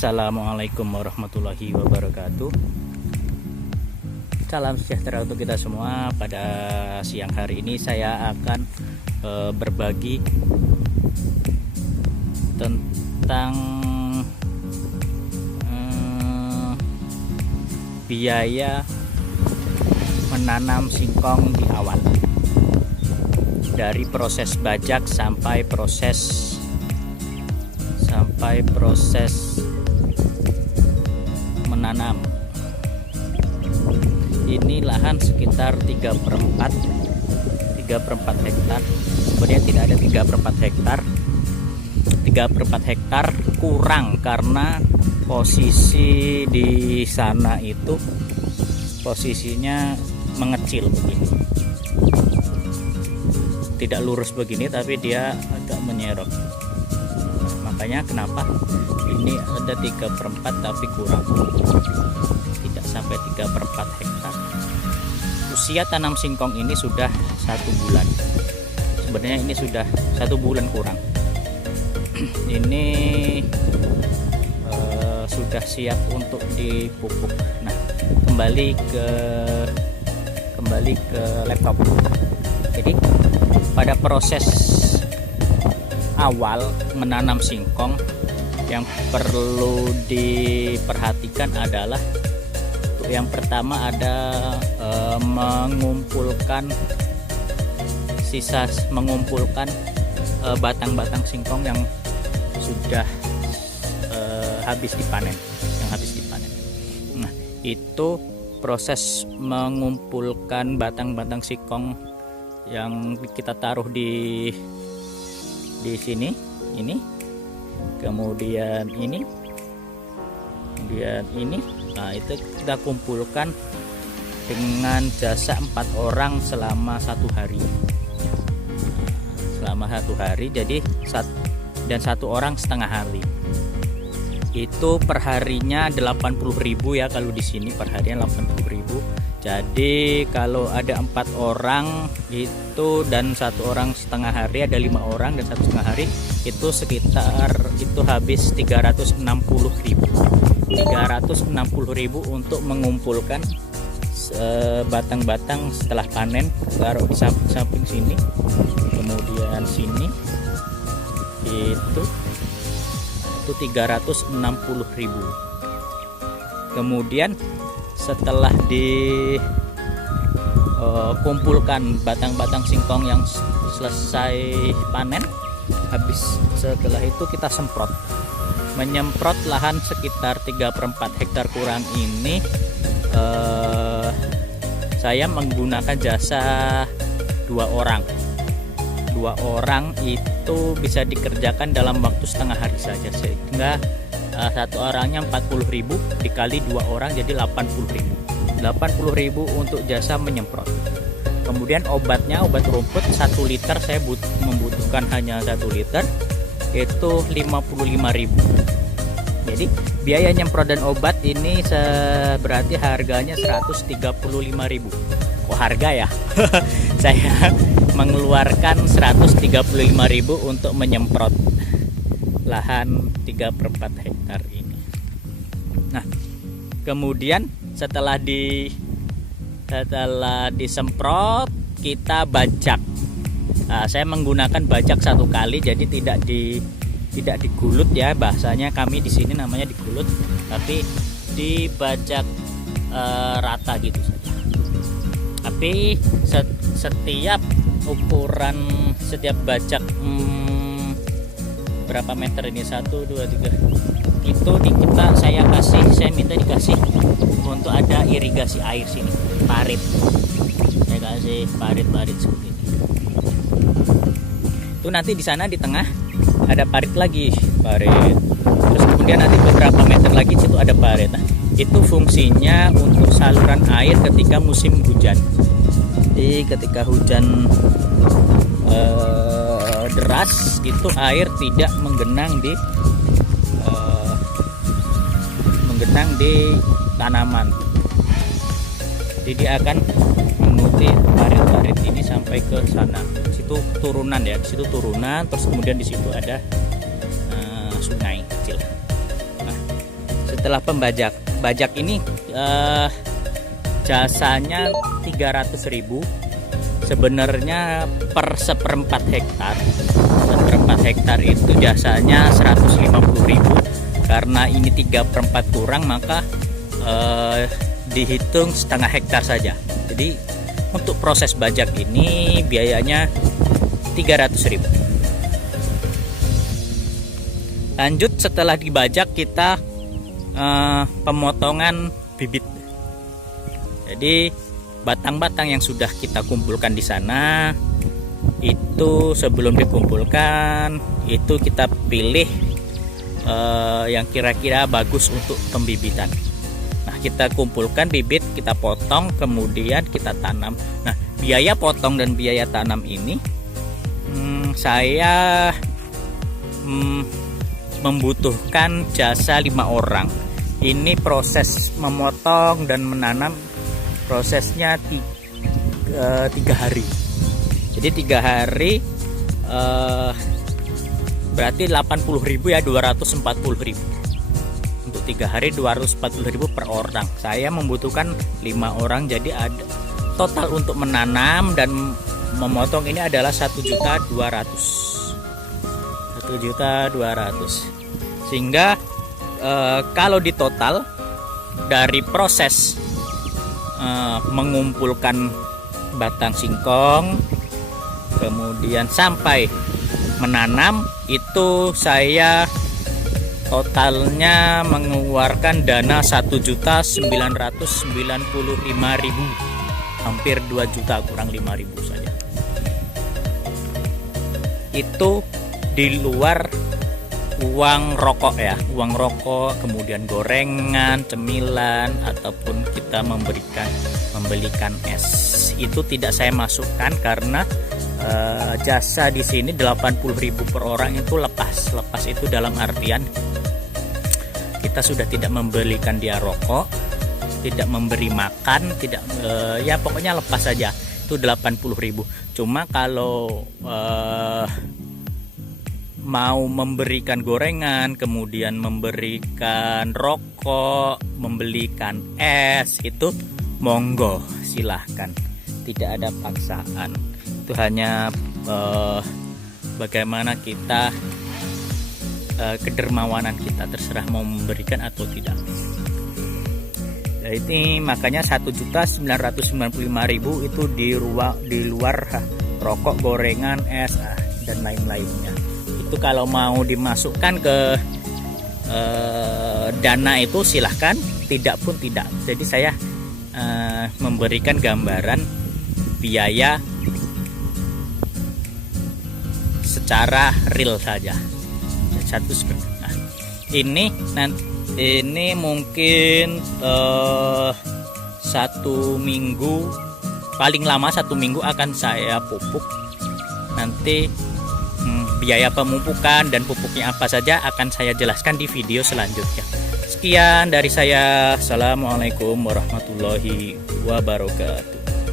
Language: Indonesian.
Assalamualaikum warahmatullahi wabarakatuh. Salam sejahtera untuk kita semua. Pada siang hari ini saya akan berbagi tentang biaya menanam singkong di awal, dari proses bajak sampai proses menanam. Ini lahan sekitar 3/4 hektar. Sebenarnya tidak ada 3/4 hektar. 3/4 hektar kurang karena posisi di sana itu posisinya mengecil begini. Tidak lurus begini tapi dia agak menyerok. Makanya kenapa ini ada 3/4 tapi kurang, tidak sampai 3/4 hektar. Usia tanam singkong ini sudah 1 bulan. Sebenarnya ini sudah 1 bulan kurang. Ini sudah siap untuk dipupuk. Nah, kembali ke laptop. Jadi pada proses awal menanam singkong yang perlu diperhatikan adalah yang pertama ada mengumpulkan batang-batang singkong yang sudah habis dipanen, Nah, itu proses mengumpulkan batang-batang singkong yang kita taruh di sini, ini, kemudian ini. Nah, itu kita kumpulkan dengan jasa 4 orang selama 1 hari. Jadi dan 1 orang setengah hari. Itu perharinya 80.000 ya, kalau di sini perharinya 80.000. Jadi kalau ada 4 orang itu dan 1 orang setengah hari, ada 5 orang dan 1 setengah hari, itu sekitar itu habis 360.000 untuk mengumpulkan batang-batang setelah panen. Taruh di samping sini, kemudian sini, itu 360.000. Kemudian setelah dikumpulkan batang-batang singkong yang selesai panen, habis setelah itu kita menyemprot lahan sekitar 3/4 hektar kurang ini. Saya menggunakan jasa 2 orang. 2 orang itu bisa dikerjakan dalam waktu setengah hari saja, sehingga 1 orangnya 40.000 dikali 2 orang jadi 80.000 untuk jasa menyemprot. Kemudian obat rumput 1 liter saya membutuhkan hanya 1 liter, itu 55.000. Jadi biaya nyemprot dan obat ini berarti harganya 135.000. Kok harga ya? Saya mengeluarkan 135.000 untuk menyemprot lahan 3/4 hektar ini. Nah, kemudian setelah disemprot kita bajak. Nah, saya menggunakan bajak 1 kali, jadi tidak digulut ya, bahasanya kami di sini namanya digulut, tapi dibajak rata gitu saja. Tapi setiap bajak berapa meter ini, 1, 2, 3 itu saya minta dikasih untuk ada irigasi air sini, parit. Saya kasih parit seperti ini. Itu nanti di sana di tengah ada parit lagi, terus kemudian nanti beberapa meter lagi situ ada parit. Nah, itu fungsinya untuk saluran air ketika musim hujan. Jadi ketika hujan deras itu air tidak menggenang di tanaman. Jadi dia akan mengikuti parit-parit ini sampai ke sana. Situ turunan ya, di situ turunan, terus kemudian di situ ada sungai kecil. Nah, setelah bajak ini jasanya 300.000. Sebenarnya per seperempat hektar. Seperempat hektar itu jasanya 150.000. Karena ini 3/4 kurang, maka dihitung setengah hektar saja. Jadi untuk proses bajak ini biayanya 300.000. Lanjut, setelah dibajak kita pemotongan bibit. Jadi batang-batang yang sudah kita kumpulkan di sana itu sebelum dikumpulkan itu kita pilih yang kira-kira bagus untuk pembibitan. Nah, kita kumpulkan bibit, kita potong, kemudian kita tanam. Nah, biaya potong dan biaya tanam ini saya membutuhkan jasa 5 orang. Ini proses memotong dan menanam prosesnya 3 hari. Jadi 3 hari berarti 80.000 ya, 240.000. Untuk 3 hari 240.000 per orang. Saya membutuhkan 5 orang, jadi ada total untuk menanam dan memotong ini adalah 1.200.000. Sehingga kalau di total dari proses mengumpulkan batang singkong kemudian sampai menanam itu saya totalnya mengeluarkan dana 1.995.000, hampir 2 juta kurang 5.000 saja. Itu di luar uang rokok ya, uang rokok, kemudian gorengan, cemilan, ataupun kita membelikan es. Itu tidak saya masukkan karena jasa di sini 80.000 per orang itu lepas. Lepas itu dalam artian kita sudah tidak membelikan dia rokok, tidak memberi makan, tidak ya pokoknya lepas saja. Itu 80.000. Cuma kalau mau memberikan gorengan, kemudian memberikan rokok, membelikan es, itu monggo, silahkan, tidak ada paksaan. Itu hanya bagaimana kita kedermawanan kita, terserah mau memberikan atau tidak. Jadi makanya 1.995.000 itu di luar rokok, gorengan, es dan lain-lainnya. Itu kalau mau dimasukkan ke dana itu silahkan, tidak pun tidak. Jadi saya memberikan gambaran biaya secara real saja. Nah, ini mungkin 1 minggu, paling lama 1 minggu akan saya pupuk. Nanti biaya pemupukan dan pupuknya apa saja akan saya jelaskan di video selanjutnya. Sekian dari saya. Assalamualaikum warahmatullahi wabarakatuh.